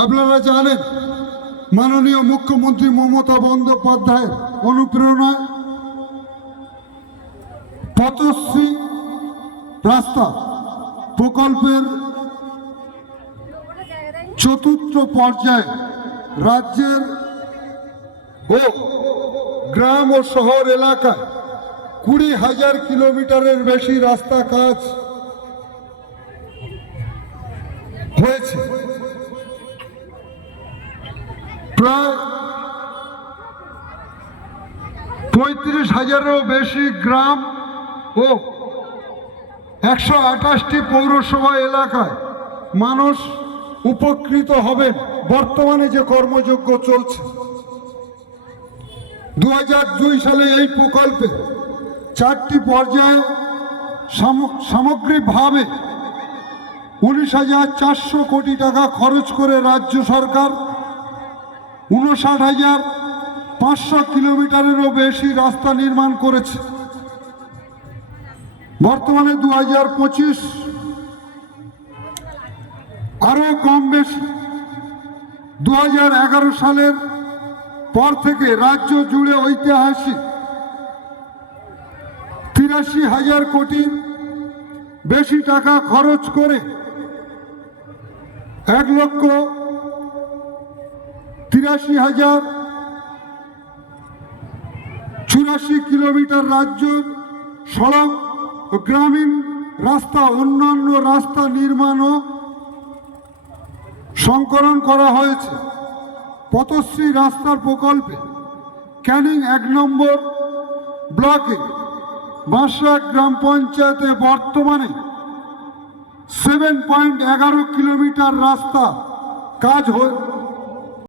আপনারা জানেন মাননীয় মুখ্যমন্ত্রী মমতা বন্দ্যোপাধ্যায়ের অনুপ্রেরণায় পথশ্রী রাস্তা প্রকল্পের চতুর্থ পর্যায়ে রাজ্যের ও গ্রাম ও শহর এলাকায় 20,000 কিলোমিটারের বেশি রাস্তা কাজ হয়েছে। প্রায় 35,000-এরও বেশি গ্রাম ও 128টি পৌরসভা এলাকায় মানুষ উপকৃত হবেন। বর্তমানে যে কর্মযজ্ঞ চলছে 2002 সালে এই প্রকল্পে 4টি পর্যায়ে সামগ্রিকভাবে 19,400 কোটি টাকা খরচ করে রাজ্য সরকার 59,500 কিলোমিটারেরও বেশি রাস্তা নির্মাণ করেছে। বর্তমানে 2025 আরো কম বেশি 2011 সালের পর থেকে রাজ্য জুড়ে ঐতিহাসিক 83,000 কোটি বেশি টাকা খরচ করে 1,83,084 কিলোমিটার রাজ্য সড়ক ও গ্রামীণ রাস্তা অন্যান্য রাস্তা নির্মাণ ও সংকলন করা হয়েছে। পথশ্রী রাস্তার প্রকল্পে ক্যানিং 1 নম্বর ব্লকে বাঁশরা গ্রাম পঞ্চায়েতে বর্তমানে 7.11 কিলোমিটার রাস্তা কাজ